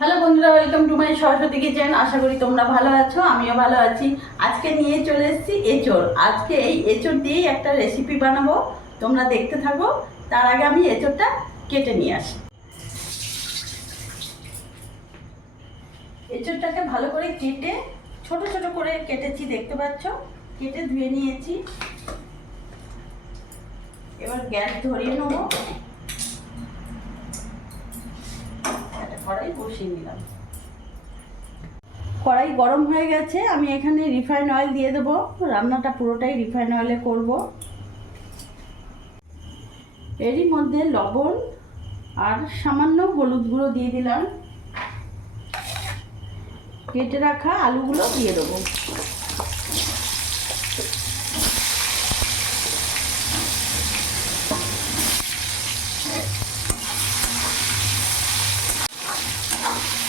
Hello বন্ধুরা, welcome to my Saraswati kitchen. আশা করি তোমরা ভালো আছো, আমিও ভালো আছি। আজকে নিয়ে চলে এসেছি এঁচোড়। আজকে এই এঁচোড় দিয়েই একটা রেসিপি বানাবো, তোমরা দেখতে থাকো। তার আগে আমি এঁচোড়টা কেটে নিয়ে আসি। এঁচোড়টাকে ভালো করে কেটে ছোট ছোট করে কেটেছি, দেখতে পাচ্ছ। কেটে ধুয়ে নিয়েছি। এবার গ্যাস ধরিয়ে নেবো, একটা কড়াই বসিয়ে নিলাম। কড়াই গরম হয়ে গেছে, আমি এখানে রিফাইন অয়েল দিয়ে দেবো। রান্নাটা পুরোটাই রিফাইন অয়েলে করব। এরই মধ্যে লবণ আর সামান্য হলুদ গুঁড়ো দিয়ে দিলাম। কেটে রাখা আলুগুলো দিয়ে দেবো।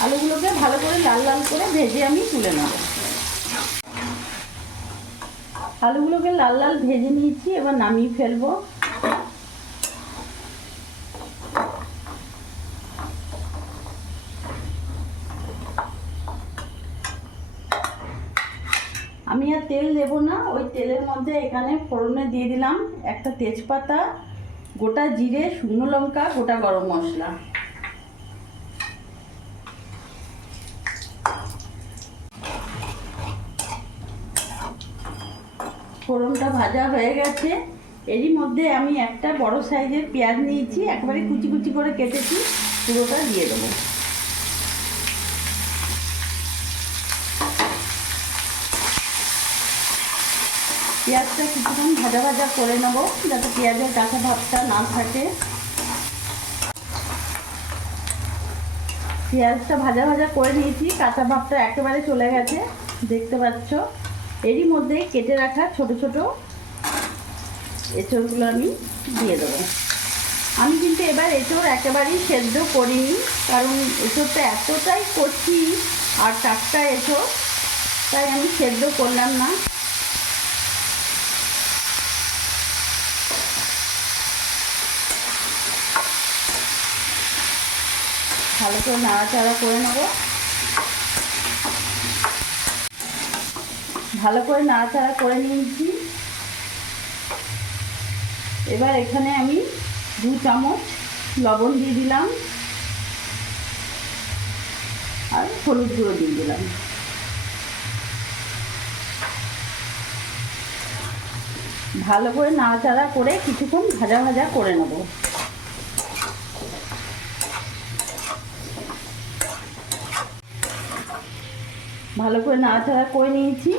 আলুগুলোকে ভালো করে লাল লাল করে ভেজে আমি তুলে নেব। আলুগুলোকে লাল লাল ভেজে নিয়েছি, এবার নামিয়ে ফেলবো। আমি আর তেল দেব না, ওই তেলের মধ্যে এখানে ফোড়নে দিয়ে দিলাম একটা তেজপাতা, গোটা জিরে, শুকনো লঙ্কা, গোটা গরম মশলা। ফোড়নটা ভাজা হয়ে গেছে। এরই মধ্যে আমি একটা বড় সাইজের পেঁয়াজ নিয়েছি, একবারে কুচি কুচি করে কেটেছি, পুরোটা দিয়ে দেবো। পেঁয়াজটা কিছুক্ষণ ভাজা ভাজা করে নেবো, যাতে পেঁয়াজের কাঁচা ভাবটা না থাকে। পেঁয়াজটা ভাজা ভাজা করে নিয়েছি, কাঁচা ভাবটা একেবারে চলে গেছে, দেখতে পাচ্ছ। এরই মধ্যে কেটে রাখা ছোট ছোট এঁচোড়গুলো আমি দিয়ে দেবো। আমি কিন্তু এবার এঁচোড় একেবারেই সেদ্ধ করিনি, কারণ এঁচোড়টা এতটাই কচি আর টাটকা এঁচোড়, তাই আমি সেদ্ধ করলাম না। ভালো করে নাড়াচাড়া করে নেব। ভালো করে নাড়াচাড়া করে নিয়েছি। এবার এখানে আমি 2 চামচ লবণ দিয়ে দিলাম আর হলুদ গুঁড়ো দিয়ে দিলাম। ভালো করে নাড়াচাড়া করে কিছুক্ষণ ভাজা ভাজা করে নেব। ভালো করে নাড়াচাড়া করে নিয়েছি।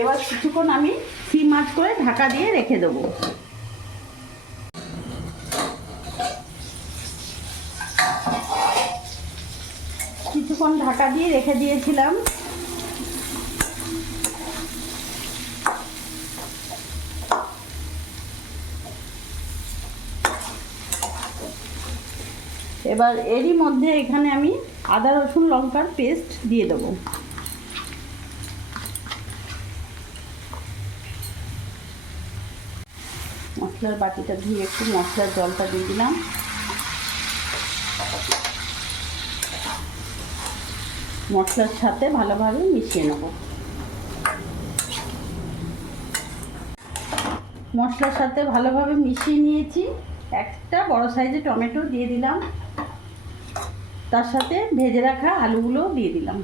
এবার কিছুক্ষণ আমি সিম আঁচ করে ঢাকা দিয়ে রেখে দেবো। কিছুক্ষণ ঢাকা দিয়ে রেখে দিয়েছিলাম। এবার এরই মধ্যে এখানে আমি আদা রসুন লঙ্কার পেস্ট দিয়ে দেবো। মশলার বাটিটা ধুয়ে একটু মশলার জলটা দিয়ে দিলাম। মশলার সাথে ভালোভাবে মিশিয়ে নেব। মশলার সাথে ভালোভাবে মিশিয়ে নিয়েছি। একটা বড় সাইজের টমেটো দিয়ে দিলাম, তার সাথে ভেজে রাখা আলুগুলো দিয়ে দিলাম।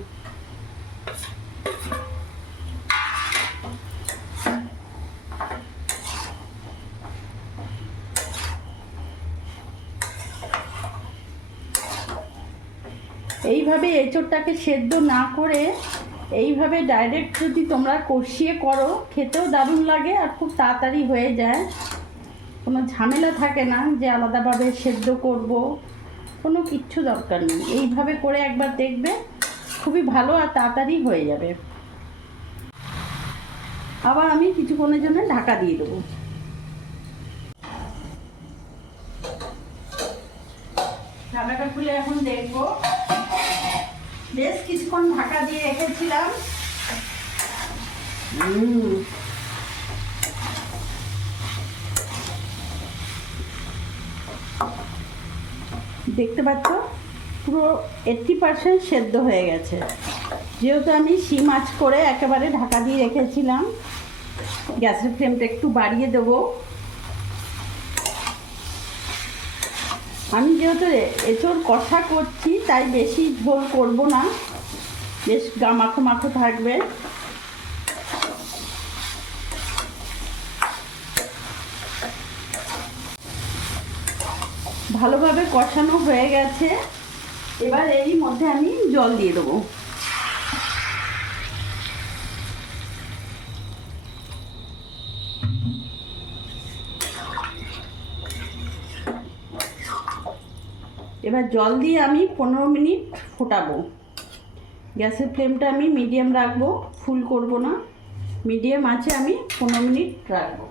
এইভাবে এঁচোড়টাকে সেদ্ধ না করে এইভাবে ডাইরেক্ট যদি তোমরা কষিয়ে করো, খেতেও দারুণ লাগে আর খুব তাড়াতাড়ি হয়ে যায়। কোনো ঝামেলা থাকে না যে আলাদাভাবে সেদ্ধ করব, কোনো কিচ্ছু দরকার নেই। এইভাবে করে একবার দেখবে, খুবই ভালো আর তাড়াতাড়ি হয়ে যাবে। আবার আমি কিছুক্ষণের জন্য ঢাকা দিয়ে দেবো। ঢাকাটা খুলে এখন দেখবো। বেশ কিছুক্ষণ ঢাকা দিয়ে রেখেছিলাম। দেখতে পাচ্ছ পুরো 80% সেদ্ধ হয়ে গেছে। যেহেতু আমি শিম আঁচ করে একেবারে ঢাকা দিয়ে রেখেছিলাম, গ্যাসের ফ্লেমটা একটু বাড়িয়ে দেবো। আমি যেহেতু এঁচোড় কষা করছি তাই বেশি ঝোল করব না, বেশ মাখো মাখো থাকবে। ভালোভাবে কষানো হয়ে গেছে, এবার এরই মধ্যে আমি জল দিয়ে দেবো। এবার জল দিয়ে আমি 15 মিনিট ফোটাবো। গ্যাসের ফ্লেমটা আমি মিডিয়াম রাখবো, ফুল করব না, মিডিয়াম আছে আমি 15 মিনিট রাখবো।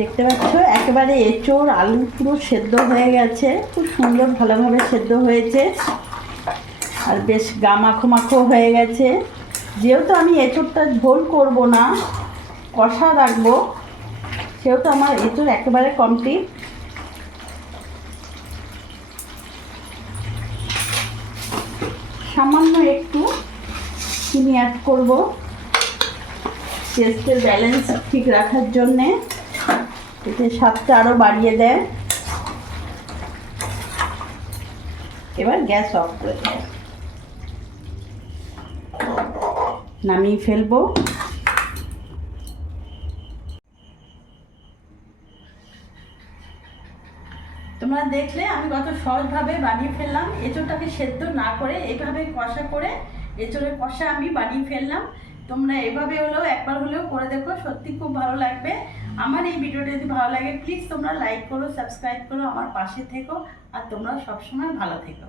দেখতে পাচ্ছ একেবারে এঁচোড় আলু পুরো সেদ্ধ হয়ে গেছে, খুব সুন্দর ভালোভাবে সেদ্ধ হয়েছে আর বেশ মাখো মাখো হয়ে গেছে। যেহেতু আমি এঁচোড়টা ঝোল করব না, কষা রাখবো, সেহেতু আমার এঁচোড় একেবারে কমপ্লিট। সামান্য একটু চিনি অ্যাড করব টেস্টের ব্যালেন্স ঠিক রাখার জন্যে, এতে স্বাদটা আরও বাড়িয়ে দেয়। এবার গ্যাস অফ করে দেব, নামিয়ে ফেলবো। তোমরা দেখলে আমি কত সহজভাবে বানিয়ে ফেললাম। এঁচোড়টাকে সেদ্ধ না করে এইভাবে কষা করে এঁচোড়ের কষা আমি বানিয়ে ফেললাম। তোমরা এভাবে হলেও একবার হলেও করে দেখো, সত্যি খুব ভালো লাগবে। আমার এই ভিডিওটা যদি ভালো লাগে প্লিজ তোমরা লাইক করো, সাবস্ক্রাইব করো, আমার পাশে থেকো, আর তোমরা সবসময় ভালো থেকো।